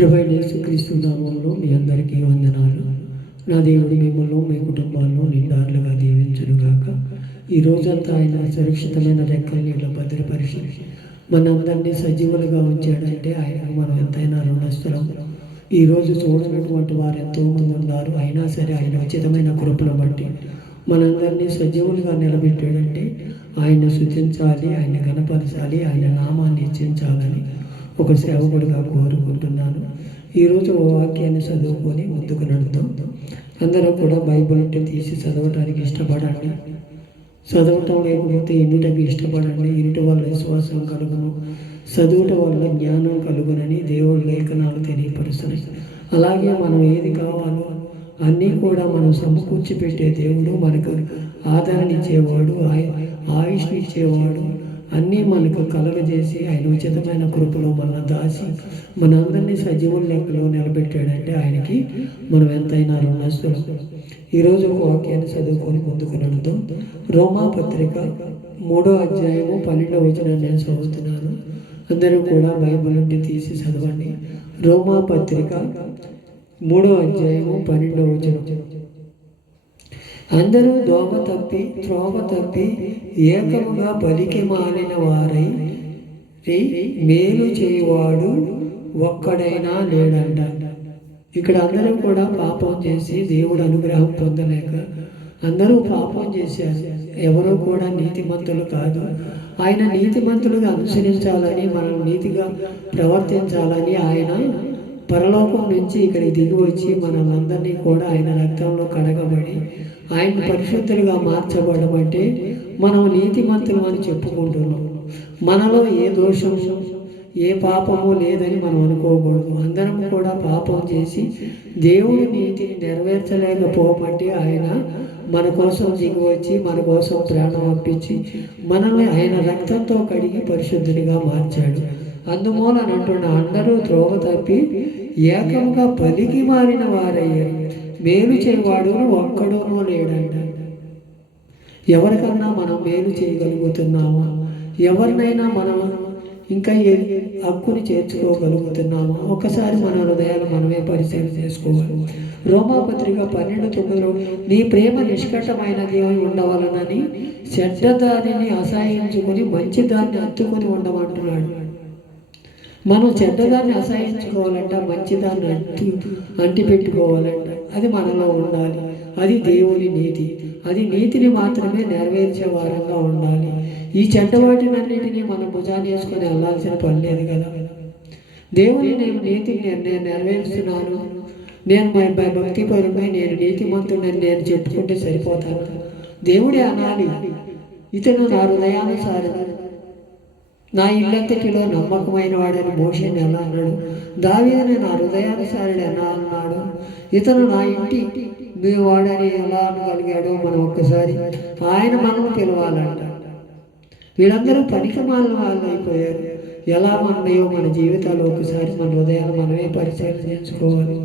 ప్రభువైన యేసుక్రీస్తు నామములో మీ అందరికీ వందనాలు. నా దేవుడు మిమ్మల్ని మీ కుటుంబాలను నిండారులుగా దీవించునుగాక. ఈ రోజంతా ఆయన సురక్షితమైన రెక్కల నీళ్ళ భద్రపరిచి మనందరినీ సజీవులుగా ఉంచాడంటే ఆయనకు మనం ఎంతైనా రుణస్థలం. ఈరోజు చూడనటువంటి వారు ఎంతోమంది ఉన్నారు, అయినా సరే ఆయన ఉచితమైన కృపను బట్టి మనందరినీ సజీవులుగా నిలబెట్టాడంటే ఆయన స్తుతించాలి, ఆయన గణపరచాలి, ఆయన నామాన్ని హెచ్చించాలని ఒక సేవకుడిగా కోరుకుంటున్నాను. ఈరోజు వాక్యాన్ని చదువుకొని ముందుకు నడుద్దాం. అందరూ కూడా బైబిల్ ఉంటే తీసి చదవటానికి ఇష్టపడండి. చదవటం లేకపోతే ఎన్నిటకి ఇష్టపడండి. ఇంటి వల్ల విశ్వాసం కలుగును, చదువుట వల్ల జ్ఞానం కలుగునని దేవుడు లేఖనాలు తెలియపరుస్తున్నాయి. అలాగే మనం ఏది కావాలో అన్నీ కూడా మనం సమకూర్చి పెట్టే దేవుడు, మనకు ఆదరణ ఇచ్చేవాడు, ఆయుష్ని ఇచ్చేవాడు, అన్నీ మనకు కలగజేసి ఆయన ఉచితమైన కృపలో మన దాచి మనందరినీ సజీవుల లెక్కలో నిలబెట్టాడంటే ఆయనకి మనం ఎంతైనా రుణస్థులం. ఈరోజు వాక్యాన్ని చదువుకొని ముందుకు నడుద్దాం. రోమా పత్రిక 3వ అధ్యాయము 12వ వచనాన్ని నేను చదువుతున్నాను. అందరూ కూడా బైబిల్ నుండి తీసి చదవండి. రోమా పత్రిక 3వ అధ్యాయము 12వ వచనం. అందరూ త్రోవ తప్పి ఏకముగా పలికి మాలిన వారై మేలు చేయవాడు ఒక్కడైనా లేడంట. ఇక్కడ అందరూ కూడా పాపం చేసి దేవుడు అనుగ్రహం పొందలేక అందరూ పాపం చేశారు. ఎవరూ కూడా నీతిమంతులు కాదు. ఆయన నీతిమంతులుగా అనుసరించాలని, మనం నీతిగా ప్రవర్తించాలని ఆయన పరలోకం నుంచి ఇక్కడికి దిగి వచ్చి మనమందరినీ కూడా ఆయన రక్తంలో కడగబడి ఆయన పరిశుద్ధులుగా మార్చబడమంటే మనం నీతిమంతులు అని చెప్పుకుంటున్నాం. మనలో ఏ దోషము ఏ పాపము లేదని మనం అనుకోకూడదు. అందరం కూడా పాపం చేసి దేవుడి నీతిని నెరవేర్చలేకపోమంటే ఆయన మన కోసం దిగి వచ్చి మన కోసం ప్రాణం అర్పించి మనల్ని ఆయన రక్తంతో కడిగి పరిశుద్ధునిగా మార్చాడు. అందుమూలన అంటున్న అందరూ త్రోవ తప్పి ఏకంగా పలికి మారిన వారయ్యారు, మేలు చేయవాడు ఒక్కడూనూ లేడంట. ఎవరికన్నా మనం మేలు చేయగలుగుతున్నామా? ఎవరినైనా మనం ఇంకా హక్కుని చేర్చుకోగలుగుతున్నామా? ఒక్కసారి మన హృదయాలు మనమే పరిశీలన చేసుకోవాలి. రోమాపత్రిక 12:9 నీ ప్రేమ నిష్కటమైనది ఉండవలనని చెడ్డదానిని అసహించుకొని మంచిదాన్ని హత్తుకొని ఉండమంటున్నాడు. మనం చెడ్డదాన్ని అసహించుకోవాలంట, మంచిదాన్ని అంటి పెట్టుకోవాలంట. అది మనలో ఉండాలి. అది దేవుని నీతి. అది నీతిని మాత్రమే నెరవేర్చే వారంగా ఉండాలి. ఈ చెడ్డవాటినన్నిటినీ మనం భుజాన్ని వేసుకొని వెళ్ళాల్సిన పని లేదు కదా. దేవుని నీతిని నేను నెరవేరుస్తున్నాను, నేను భక్తిపరమై నేను నీతిమంతుడని నేను చెప్పుకుంటే సరిపోతాను. దేవుడే అనాలి, ఇతను నా హృదయానుసారం నా ఇల్లంతటిలో నమ్మకమైన వాడని మోషేని ఎలా అన్నాడు? దావీదుని నా హృదయానుసారుడు ఎలా అన్నాడు? ఇతను నా ఇంటి మీ వాడని ఎలా అనగలిగాడో మనం ఒక్కసారి ఆయన మనల్ని పిలవాలంట. వీళ్ళందరూ పనికిమాలిన వాళ్ళు అయిపోయారు. ఎలా ఉన్నాయో మన జీవితాలు ఒకసారి మన హృదయాలు మనమే పరిశీలన చేసుకోవాలి.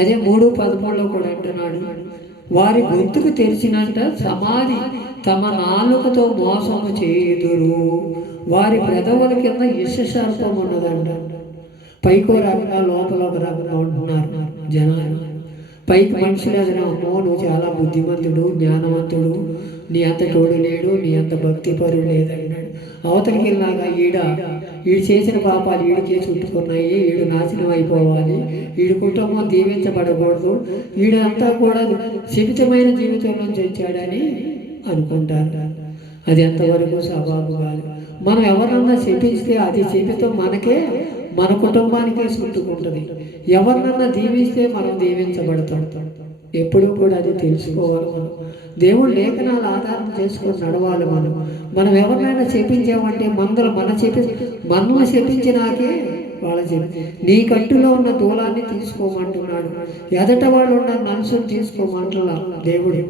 అదే 3:13 కూడా అంటున్నాడు, వారి గొంతుకు తెరిచినంట సమాధి తమ నాలుకతో మోసము చేయుదురు, వారి పెదవుల కింద ఇషసర్పం ఉన్నదంట. పైకో రకంగా లోపల ఒక రకంగా ఉంటున్నారు జనాలు. పైకి మనుషులు ఎదురు, అమ్మో నువ్వు చాలా బుద్ధిమంతుడు, జ్ఞానవంతుడు, నీ అంత తోడు లేడు, నీ అంత భక్తిపరుడు లేదన్నాడు. అవతలికి వెళ్ళాగా ఈడు చేసిన పాపాలు ఈడికే చుట్టుకున్నాయి, ఈడు నాశనం అయిపోవాలి, వీడి కుటుంబం దీవించబడకూడదు, వీడంతా కూడా శిబితమైన జీవితం నుంచి వచ్చాడని అనుకుంటారు. అది ఎంతవరకు సవాలు కాదు. మనం ఎవరన్నా శపిస్తే అది శపితం మనకే, మన కుటుంబానికే చుట్టుకుంటుంది. ఎవరినన్నా దీవిస్తే మనం దీవించబడతాం. ఎప్పుడూ కూడా అది తెలుసుకోవాలి. మనం దేవుడు లేఖనాలు ఆధారం చేసుకొని నడవాలి. మనం ఎవరినైనా చెప్పించామంటే మనల్ని చెప్పించినాకే వాళ్ళ నీ కట్టులో ఉన్న దూలాన్ని తీసుకోమంటున్నాడు. ఎదట వాళ్ళు ఉన్న మనసును తీసుకోమంటున్నాడు దేవుడు.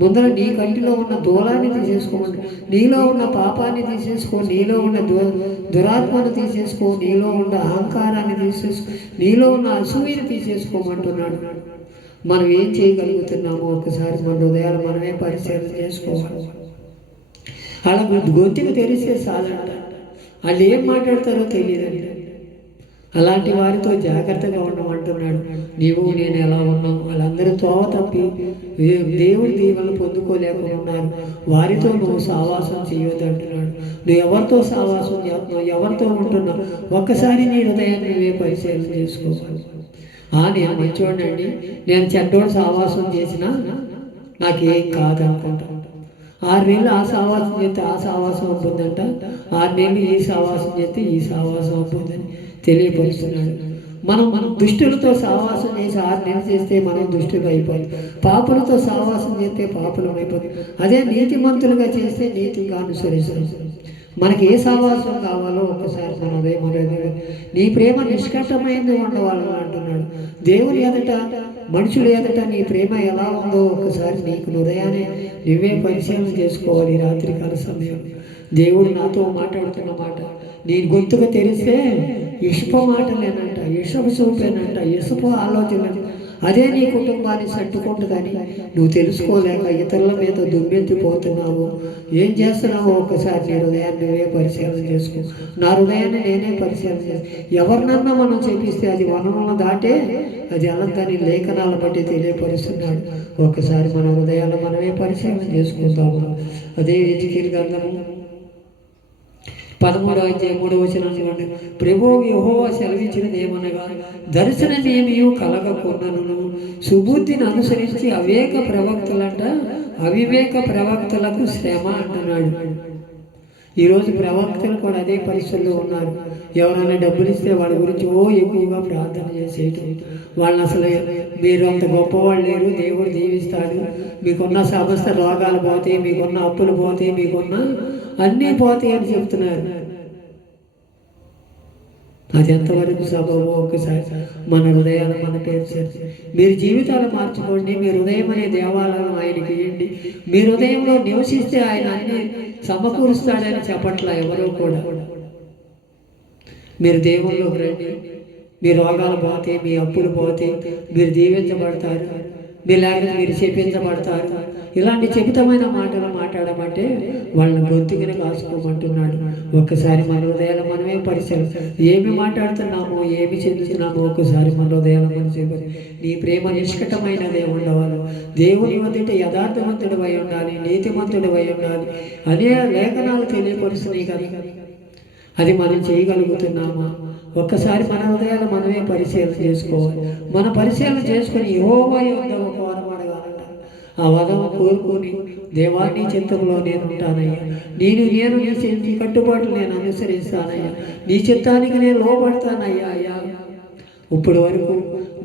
ముందర నీ కంటిలో ఉన్న దూలాన్ని తీసేసుకోమంటు, నీలో ఉన్న పాపాన్ని తీసేసుకో, నీలో ఉన్న దురాత్మను తీసేసుకో, నీలో ఉన్న అహంకారాన్ని తీసేసుకో, నీలో ఉన్న అసూయని తీసేసుకోమంటున్నాడు. మనం ఏం చేయగలుగుతున్నామో ఒకసారి మన హృదయాలు మనమే పరిశీలన చేసుకోవాలి. అలా గొంతుకు తెరిస్తే చాలంట. వాళ్ళు ఏం మాట్లాడతారో తెలియదండి. అలాంటి వారితో జాగ్రత్తగా ఉండమంటున్నాడు. నీవు నేను ఎలా ఉన్నాం, వాళ్ళందరూ తోవ తప్పి దేవుడి దీవెనలు పొందుకోలేకుండా ఉన్నారు. వారితో నువ్వు సావాసం చేయొద్దు అంటున్నాడు. నువ్వు ఎవరితో సావాసం చేస్తున్నావు, ఎవరితో ఉంటున్నావు, ఒక్కసారి నీ హృదయాన్ని నువ్వే పరిశీలన చేసుకోవాలి. నేను మంచివాడినండి, నేను చెడ్డోడు సావాసం చేసినా నాకేం కాదనుకుంటా. 6 నెలలు ఆ సావాసం చేస్తే ఆ సావాసం అవుతుందంట, 6 నెలలు ఈ సావాసం చేస్తే ఈ సావాసం అవుతుందని తెలియపరుస్తున్నాడు. మనం దుష్టులతో సావాసం చేసి 6 నెలలు చేస్తే మనం దుష్టులు అయిపోయి, పాపులతో సావాసం చేస్తే పాపులం అయిపోతుంది. అదే నీతిమంతులుగా చేస్తే నీతిగా అనుసరిస్తాం. మనకి ఏ సావాసం కావాలో ఒక్కసారి మనదే నీ ప్రేమ నిష్కటమైంది ఉండవాలని అంటున్నాడు. దేవుని ఎదుట మనుషులు ఎదుట నీ ప్రేమ ఎలా ఉందో ఒక్కసారి నీకు హృదయాన్ని నువ్వే పరిశీలన చేసుకోవాలి. రాత్రికాల సమయం దేవుడు నాతో మాట్లాడుతున్న మాట నేను గొంతుగా తెరిస్తే ఇసుప మాటలేనంట, ఇసుపు చూపేనంట, ఇసుపు ఆలోచన అదే నీ కుటుంబాన్ని సట్టుకుంటుందని నువ్వు తెలుసుకోలేక ఇతరుల మీద దుమ్మెత్తిపోతున్నావు. ఏం చేస్తున్నావో ఒక్కసారి నీ హృదయాన్ని నువ్వే పరిశీలన చేసుకో. నా హృదయాన్ని నేనే పరిశీలన చేస్తాను. ఎవరినన్నా మనం చేపిస్తే అది వనములను దాటే అది అలంతని లేఖనాల బట్టి తెలియపరుస్తున్నాడు. ఒక్కసారి మన హృదయాన్ని మనమే పరిశీలన చేసుకుంటాము. అదే ఎజికేలు గ్రంథము 13:3 ప్రభువు యెహోవా సెలవిచ్చినది ఏమనగా దర్శనమేమియు కలగకున్నను సుబుద్ధిని అనుసరించి అవివేక ప్రవక్తలకు శ్రమ అంటున్నాడు. ఈరోజు ప్రవక్తలు కూడా అదే పరిస్థితుల్లో ఉన్నారు. ఎవరైనా డబ్బులు ఇస్తే వాళ్ళ గురించి ఎక్కువగా ప్రార్థన చేసేయటం, వాళ్ళని అసలు మీరు అంత గొప్పవాళ్ళు లేరు, దేవుడు దీవిస్తాడు, మీకున్న సమస్త రోగాలు పోతాయి, మీకున్న అప్పులు పోతాయి, మీకున్న అన్నీ పోతాయి అని చెప్తున్నారు. అది ఎంతవరకు సబబో ఒకసారి మన హృదయాలు మన పేరు చేసి మీరు జీవితాలు మార్చుకోండి. మీ హృదయం అనే దేవాలయం ఆయనకి ఇవ్వండి. మీ హృదయంలో నివసిస్తే ఆయన అన్ని సమకూరుస్తాడని చెప్పట్లా ఎవరో కూడా. మీరు దేవుళ్ళలోకి రండి, మీ రోగాలు పోతే, మీ అప్పులు పోతే, మీరు దీవించబడతారు, మీరు చెప్పించబడతారు. ఇలాంటి చెబుతమైన మాటలు మాట్లాడమంటే వాళ్ళని గొంతుకుని కాసుకోమంటున్నాడు. ఒక్కసారి మన హృదయాలు మనమే పరిశీలన, ఏమి మాట్లాడుతున్నామో, ఏమి చెందుతున్నామో ఒక్కసారి మన హృదయాలు మనం చెప్పాలి. నీ ప్రేమ నిష్కటమైనదే ఉండవాలి. దేవుని వద్ద యథార్థవంతుడు అయి ఉండాలి, నీతిమంతుడు అయి ఉండాలి. అదే లేఖనాలు తెలియపరుస్తున్నాయి కదా, అది మనం చేయగలుగుతున్నామా? ఒక్కసారి మన హృదయాలు మనమే పరిశీలన చేసుకోవాలి. మన పరిశీలన చేసుకొని యెహోవా యొద్ద ఒక వరం అడగాలంట. ఆ వరం కోరుకొని దేవాన్ని చిత్తంలో నేను ఉంటానయ్యా, నేను నీ కట్టుబాట్లు నేను అనుసరిస్తానయ్యా, నీ చిత్తానికి నేను లోబడతానయ్యా. అయ్యా ఇప్పుడు వరకు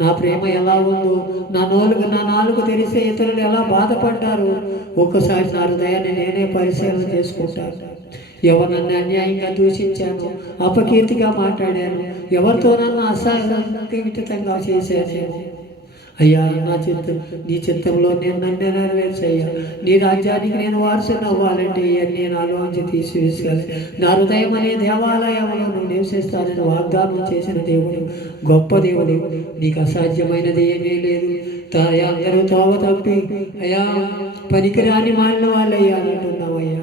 నా ప్రేమ ఎలా ఉందో, నా నాలుగు తెరిస్తే ఇతరులు ఎలా బాధపడ్డారు ఒక్కసారి నా హృదయాన్ని నేనే పరిశీలన చేసుకుంటాను. ఎవరన్నా అన్యాయంగా దూషించాను, అపకీర్తిగా మాట్లాడాను, ఎవరితో నన్ను అసంఘటితంగా చేశాను, అయ్యా నీ చిత్తంలో నన్ను నెరవేర్చయ్యా. నీ రాజ్యానికి నేను వారసుని అవ్వాలంటే నేను ఆలోచించి తీసివేసాను. నా హృదయం అనే దేవాలయంలో నువ్వు నివసిస్తానని వాగ్దానం చేసిన దేవుడు గొప్ప దేవుడు. నీకు అసాధ్యమైనది ఏమీ లేదు. అందరూ తోవ తప్పి అయ్యా పనికిరాని మాలిన వాళ్ళయ్యా అంటున్నావయ్యా.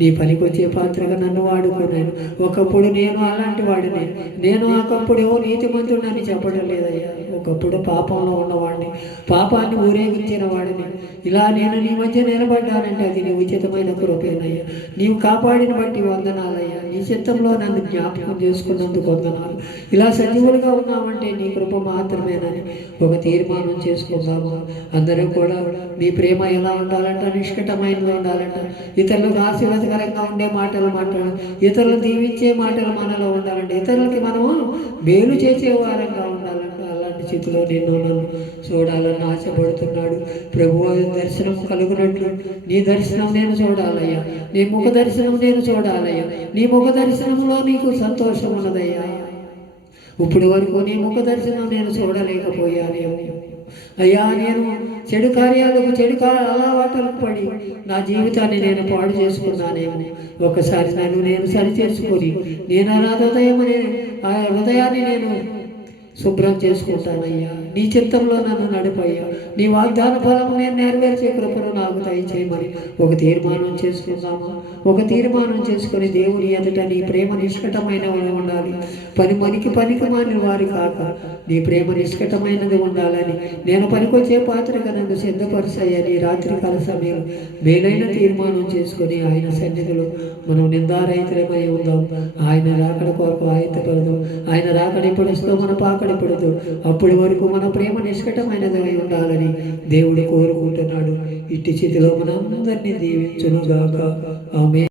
నీ పనికి వచ్చే పాత్రగా నన్ను వాడుకున్నాను. ఒకప్పుడు నేను అలాంటి వాడిని, నేను ఒకప్పుడు నీతిమంతుడని చెప్పడం లేదయ్యా. ఒకప్పుడు పాపంలో ఉన్నవాడిని, పాపాన్ని ఊరేగించిన వాడిని. ఇలా నేను నీ మధ్య నిలబడ్డానంటే అది నీ ఉచితమైన కృపేనయ్యా. నీవు కాపాడిన బట్టి వందనాలయ్యా. నీ చిత్తంలో నన్ను జ్ఞాపకం చేసుకున్నందుకు వందనాలు. ఇలా సజీవులుగా ఉన్నామంటే నీ కృప మాత్రమేనని ఒక తీర్మానం చేసుకుందాము. అందరూ కూడా మీ ప్రేమ ఎలా ఉండాలంట, నిష్కటమైనది ఉండాలంట, ఇతరులకు ఆశీర్వాదకరంగా ఉండే మాటలు మాట్లాడాలి, ఇతరులు దీవించే మాటలు మనలో ఉండాలంటే, ఇతరులకి మనము మేలు చేసే వారంగా ఉండాలంట. అలాంటి స్థితిలో నన్ను చూడాలని ఆశపడుతున్నాడు ప్రభువు. దర్శనం కలుగునట్లు నీ దర్శనం నేను చూడాలయ్యా, నీ ముఖ దర్శనం నేను చూడాలయ్యా. నీ ముఖ దర్శనంలో నీకు సంతోషం ఉన్నదయ్యా. ఇప్పుడు వరకు నీ ముఖ దర్శనం నేను చూడలేకపోయానేమో అయ్యా. నేను చెడు అలవాట్లకు పడి నా జీవితాన్ని నేను పాడు చేసుకున్నానేమో. ఒకసారి నన్ను నేను సరిచేసుకొని నేను నా హృదయాన్ని నేను శుభ్రం చేసుకుంటానయ్యా. నీ చిత్తంలో నన్ను నడిపయ్యా. నీ వాగ్దాన ఫలము నేను నెరవేర్చే కృపను నాకు దయచేయమని ఒక తీర్మానం చేసుకుందామా? ఒక తీర్మానం చేసుకొని దేవుని ఎదుట నీ ప్రేమ నిష్కటమైన ఉండాలి. పనికి మాని వారి కాక నీ ప్రేమ నిష్కటమైనది ఉండాలని నేను పనికొచ్చే పాత్రగా నన్ను సిద్ధపరుస్తాయని రాత్రికాల సమయం మేలైన తీర్మానం చేసుకొని ఆయన సన్నిధిలో మనం నిందారహితులమై ఉందాం. ఆయన రాకడ కొరకు ఆయత్తపడదు. ఆయన రాకడ ఎప్పుడిస్తో మన పాకడపడదు. అప్పటి వరకు మన ప్రేమ నిష్కటమైనది ఉండాలని దేవుడు కోరుకుంటున్నాడు. ఇట్టి స్థితిలో మనందరినీ దీవించునుగాక. ఆమేన్.